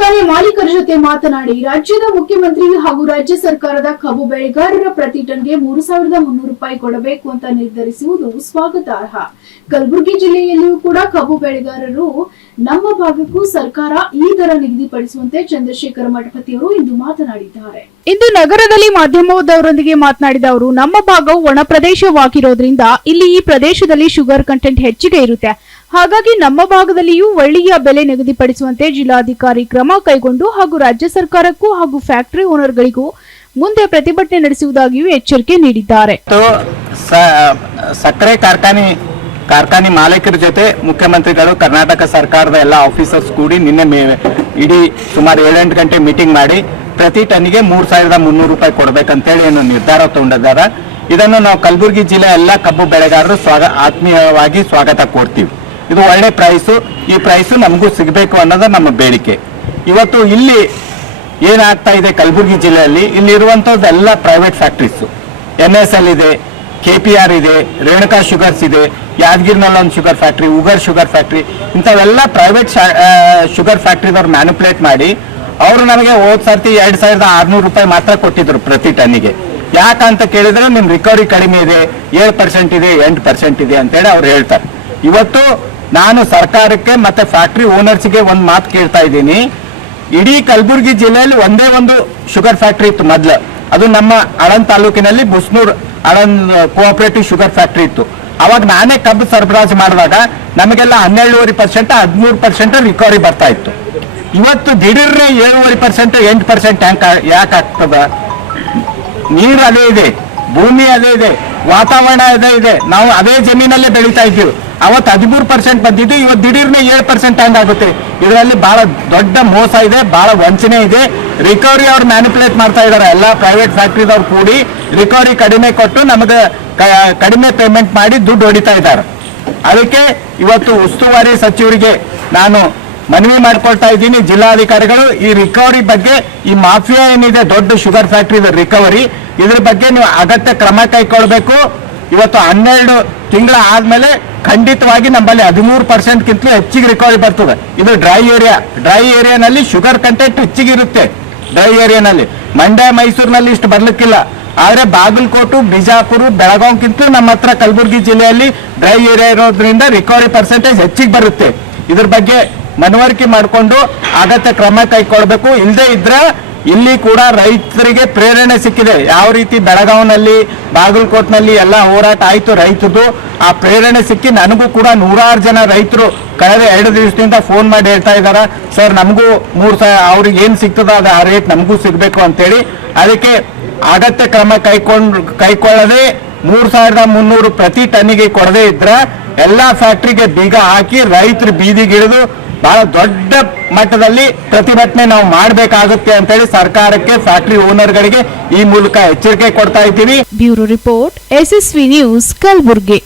ಕಾರ್ಖಾನೆ ಮಾಲೀಕರ ಜೊತೆ ಮಾತನಾಡಿ, ರಾಜ್ಯದ ಮುಖ್ಯಮಂತ್ರಿ ಹಾಗೂ ರಾಜ್ಯ ಸರ್ಕಾರದ ಕಬ್ಬು ಬೆಳೆಗಾರರ ಪ್ರತಿ ಟನ್ಗೆ ಮೂರು ಸಾವಿರದ ಮುನ್ನೂರು ರೂಪಾಯಿ ಕೊಡಬೇಕು ಅಂತ ನಿರ್ಧರಿಸುವುದು ಸ್ವಾಗತಾರ್ಹ. ಕಲಬುರಗಿ ಜಿಲ್ಲೆಯಲ್ಲಿಯೂ ಕೂಡ ಕಬ್ಬು ಬೆಳೆಗಾರರು ನಮ್ಮ ಭಾಗಕ್ಕೂ ಸರ್ಕಾರ ಈ ದರ ನಿಗದಿಪಡಿಸುವಂತೆ ಚಂದ್ರಶೇಖರ ಮಠಪತಿಯವರು ಇಂದು ಮಾತನಾಡಿದ್ದಾರೆ. ಇಂದು ನಗರದಲ್ಲಿ ಮಾಧ್ಯಮದವರೊಂದಿಗೆ ಮಾತನಾಡಿದ ಅವರು, ನಮ್ಮ ಭಾಗವು ಒಣ ಪ್ರದೇಶವಾಗಿರೋದ್ರಿಂದ ಇಲ್ಲಿ ಈ ಪ್ರದೇಶದಲ್ಲಿ ಶುಗರ್ ಕಂಟೆಂಟ್ ಹೆಚ್ಚಿಗೆ ಇರುತ್ತೆ. ಹಾಗಾಗಿ ನಮ್ಮ ಭಾಗದಲ್ಲಿಯೂ ಒಳ್ಳೆಯ ಬೆಲೆ ನಿಗದಿಪಡಿಸುವಂತೆ ಜಿಲ್ಲಾಧಿಕಾರಿ ಕ್ರಮ ಕೈಗೊಂಡು ಹಾಗೂ ರಾಜ್ಯ ಸರ್ಕಾರಕ್ಕೂ ಹಾಗೂ ಫ್ಯಾಕ್ಟರಿ ಓನರ್ಗಳಿಗೂ ಮುಂದೆ ಪ್ರತಿಭಟನೆ ನಡೆಸುವುದಾಗಿಯೂ ಎಚ್ಚರಿಕೆ ನೀಡಿದ್ದಾರೆ. ಸಕ್ಕರೆ ಕಾರ್ಖಾನೆ ಕಾರ್ಖಾನೆ ಮಾಲೀಕರ ಜೊತೆ ಮುಖ್ಯಮಂತ್ರಿಗಳು, ಕರ್ನಾಟಕ ಸರ್ಕಾರದ ಎಲ್ಲ ಆಫೀಸರ್ಸ್ ಕೂಡಿ ನಿನ್ನೆ ಇಡೀ ಸುಮಾರು ಏಳೆಂಟು ಗಂಟೆ ಮೀಟಿಂಗ್ ಮಾಡಿ ಪ್ರತಿ ಟನ್ಗೆ ಮೂರ್ ಸಾವಿರದ ಮುನ್ನೂರು ರೂಪಾಯಿ ಕೊಡ್ಬೇಕಂತೇಳಿ ಏನು ನಿರ್ಧಾರ ತಗೊಂಡಿದ್ದಾರೆ. ಇದನ್ನು ನಾವು ಕಲಬುರಗಿ ಜಿಲ್ಲೆ ಎಲ್ಲ ಕಬ್ಬು ಬೆಳೆಗಾರರು ಸ್ವಾಗ, ಆತ್ಮೀಯವಾಗಿ ಸ್ವಾಗತ ಕೊಡ್ತೀವಿ ಇದು ಒಳ್ಳೆ ಪ್ರೈಸು ಈ ಪ್ರೈಸು ನಮಗೂ ಸಿಗಬೇಕು ಅನ್ನೋದು ನಮ್ಮ ಬೇಡಿಕೆ. ಇವತ್ತು ಇಲ್ಲಿ ಏನಾಗ್ತಾ ಇದೆ ಕಲಬುರಗಿ ಜಿಲ್ಲೆಯಲ್ಲಿ? ಇಲ್ಲಿ ಇಲ್ಲಿರುವಂಥದ್ದೆಲ್ಲ private factories N S L ಇದೆ ಕೆ ಪಿ ಆರ್ ಇದೆ, ರೇಣುಕಾ ಶುಗರ್ಸ್ ಇದೆ, ಯಾದಗಿರಿನಲ್ಲಿ ಒಂದು sugar factory Ugar sugar factory ಇಂಥವೆಲ್ಲ ಪ್ರೈವೇಟ್ ಶುಗರ್ ಫ್ಯಾಕ್ಟ್ರಿದವ್ರು ಮ್ಯಾನುಪುಲೇಟ್ ಮಾಡಿ ಅವರು ನಮಗೆ ಹೋದ್ ಸರ್ತಿ ಎರಡು ಸಾವಿರದ ಆರುನೂರು ರೂಪಾಯಿ ಮಾತ್ರ ಕೊಟ್ಟಿದ್ರು ಪ್ರತಿ ಟನ್ನಿಗೆ ಯಾಕಂತ ಕೇಳಿದ್ರೆ ನಿಮ್ಮ ರಿಕವರಿ ಕಡಿಮೆ ಇದೆ, ಏಳು ಪರ್ಸೆಂಟ್ ಇದೆ, ಎಂಟು ಪರ್ಸೆಂಟ್ ಇದೆ ಅಂತೇಳಿ ಅವ್ರು ಹೇಳ್ತಾರೆ. ಇವತ್ತು ನಾನು ಸರ್ಕಾರಕ್ಕೆ ಮತ್ತೆ ಫ್ಯಾಕ್ಟ್ರಿ ಓನರ್ಸ್ಗೆ ಒಂದು ಮಾತು ಕೇಳ್ತಾ ಇದ್ದೀನಿ. ಇಡೀ ಕಲಬುರಗಿ ಜಿಲ್ಲೆಯಲ್ಲಿ ಒಂದೇ ಒಂದು ಶುಗರ್ ಫ್ಯಾಕ್ಟ್ರಿ ಇತ್ತು ಮೊದ್ಲು. ಅದು ನಮ್ಮ ಅಳನ್ ತಾಲೂಕಿನಲ್ಲಿ Busnoor Aland cooperative sugar factory ಇತ್ತು. ಅವಾಗ ನಾನೇ ಕಬ್ಬು ಸರಬರಾಜು ಮಾಡುವಾಗ ನಮಗೆಲ್ಲ ಹನ್ನೆರಡೂವರೆ ಪರ್ಸೆಂಟ್, ಹದಿಮೂರು ಪರ್ಸೆಂಟ್ ರಿಕವರಿ ಬರ್ತಾ ಇತ್ತು. ಇವತ್ತು ದಿಢೀರ್ನೆ ಏಳುವರೆ ಪರ್ಸೆಂಟ್, ಎಂಟು ಪರ್ಸೆಂಟ್ ಯಾಕೆ ಆಗ್ತದ? ನೀರು ಅದೇ ಇದೆ, ಭೂಮಿ ಅದೇ ಇದೆ. ವಾತಾವರಣ ಅದೇ ಇದೆ. ನಾವು ಅದೇ ಜಮೀನಲ್ಲೇ ಬೆಳೀತಾ ಇದ್ದೀವಿ. ಅವತ್ತು ಹದಿಮೂರು ಪರ್ಸೆಂಟ್ ಬಂದಿದ್ದು, ಇವತ್ತು ದಿಢೀರ್ನೇ ಏಳು ಪರ್ಸೆಂಟ್ ಹಂಗಾಗುತ್ತೆ ಇದರಲ್ಲಿ ಬಹಳ ದೊಡ್ಡ ಮೋಸ ಇದೆ ಬಹಳ ವಂಚನೆ ಇದೆ. ರಿಕವರಿ ಅವ್ರು ಮ್ಯಾನಿಪುಲೇಟ್ ಮಾಡ್ತಾ ಇದ್ದಾರೆ. ಎಲ್ಲ ಪ್ರೈವೇಟ್ ಫ್ಯಾಕ್ಟ್ರಿದವ್ರು ಕೂಡಿ ರಿಕವರಿ ಕಡಿಮೆ ಕೊಟ್ಟು ನಮಗೆ ಕಡಿಮೆ ಪೇಮೆಂಟ್ ಮಾಡಿ ದುಡ್ಡು ಹೊಡಿತಾ ಇದ್ದಾರೆ. ಅದಕ್ಕೆ ಇವತ್ತು ಉಸ್ತುವಾರಿ ಸಚಿವರಿಗೆ ನಾನು ಮನವಿ ಮಾಡ್ಕೊಳ್ತಾ ಇದ್ದೀನಿ. ಜಿಲ್ಲಾಧಿಕಾರಿಗಳು, ಈ ರಿಕವರಿ ಬಗ್ಗೆ ಈ ಮಾಫಿಯಾ ಏನಿದೆ, ದೊಡ್ಡ ಶುಗರ್ ಫ್ಯಾಕ್ಟ್ರಿ ರಿಕವರಿ ಇದ್ರ ಬಗ್ಗೆ ನೀವು ಅಗತ್ಯ ಕ್ರಮ ಕೈಗೊಳ್ಬೇಕು. ಇವತ್ತು ಹನ್ನೆರಡು ತಿಂಗಳ ಆದ್ಮೇಲೆ ಖಂಡಿತವಾಗಿ ನಮ್ಮಲ್ಲಿ ಹದಿಮೂರು ಪರ್ಸೆಂಟ್ಗಿಂತಲೂ ಹೆಚ್ಚಿಗೆ ರಿಕವರಿ ಬರ್ತದೆ. ಇದು ಡ್ರೈ ಏರಿಯಾ ಡ್ರೈ ಏರಿಯಾನಲ್ಲಿ ಶುಗರ್ ಕಂಟೆಂಟ್ ಹೆಚ್ಚಿಗೆ ಇರುತ್ತೆ. ಡ್ರೈ ಏರಿಯಾನಲ್ಲಿ ಮಂಡ್ಯ, ಮೈಸೂರಿನಲ್ಲಿ ಇಷ್ಟು ಬರ್ಲಿಕ್ಕಿಲ್ಲ. ಆದ್ರೆ ಬಾಗಲಕೋಟು, ಬಿಜಾಪುರ ಬೆಳಗಾವಿಗಿಂತಲೂ ನಮ್ಮ ಹತ್ರ ಕಲಬುರಗಿ ಜಿಲ್ಲೆಯಲ್ಲಿ ಡ್ರೈ ಏರಿಯಾ ಇರೋದ್ರಿಂದ ರಿಕವರಿ ಪರ್ಸೆಂಟೇಜ್ ಹೆಚ್ಚಿಗೆ ಬರುತ್ತೆ. ಇದ್ರ ಬಗ್ಗೆ ಮನವರಿಕೆ ಮಾಡಿಕೊಂಡು ಅಗತ್ಯ ಕ್ರಮ ಕೈಗೊಳ್ಳಬೇಕು ಇಲ್ಲದೆ ಇದ್ರೆ ಇಲ್ಲಿ ಕೂಡ ರೈತರಿಗೆ ಪ್ರೇರಣೆ ಸಿಕ್ಕಿದೆ. ಯಾವ ರೀತಿ ಬೆಳಗಾವ್ನಲ್ಲಿ, ಬಾಗಲಕೋಟ್ನಲ್ಲಿ ಎಲ್ಲ ಹೋರಾಟ ಆಯಿತು ರೈತರದು. ಆ ಪ್ರೇರಣೆ ಸಿಕ್ಕಿ ನನಗೂ ಕೂಡ ನೂರಾರು ಜನ ರೈತರು ಕಳೆದ ಎರಡು ದಿವಸದಿಂದ ಫೋನ್ ಮಾಡಿ ಹೇಳ್ತಾ ಇದ್ದಾರೆ. ಸರ್, ನಮಗೂ ಮೂರ್ ಸಾವಿರ ಅವ್ರಿಗೆ ಏನು ಸಿಗ್ತದ ಅದು ಆ ರೇಟ್ ನಮಗೂ ಸಿಗಬೇಕು ಅಂತೇಳಿ. ಅದಕ್ಕೆ ಅಗತ್ಯ ಕ್ರಮ ಕೈಕೊಂಡು, ಕೈಕೊಳ್ಳದೆ ಮೂರು ಸಾವಿರದ ಮುನ್ನೂರು ಪ್ರತಿ ಟನ್ನಿಗೆ ಕೊಡದೇ ಇದ್ರೆ ಎಲ್ಲಾ ಫ್ಯಾಕ್ಟ್ರಿಗೆ ಬೀಗ ಹಾಕಿ ರೈತರು ಬೀದಿಗಿಳಿದು ಬಹಳ ದೊಡ್ಡ ಮಟ್ಟದಲ್ಲಿ ಪ್ರತಿಭಟನೆ ನಾವು ಮಾಡಬೇಕಾಗುತ್ತೆ ಅಂತೇಳಿ ಸರ್ಕಾರಕ್ಕೆ ಫ್ಯಾಕ್ಟ್ರಿ ಓನರ್ಗಳಿಗೆ ಈ ಮೂಲಕ ಎಚ್ಚರಿಕೆ ಕೊಡ್ತಾ ಇದ್ದೀವಿ. Bureau report, SSV news, Kalaburgi.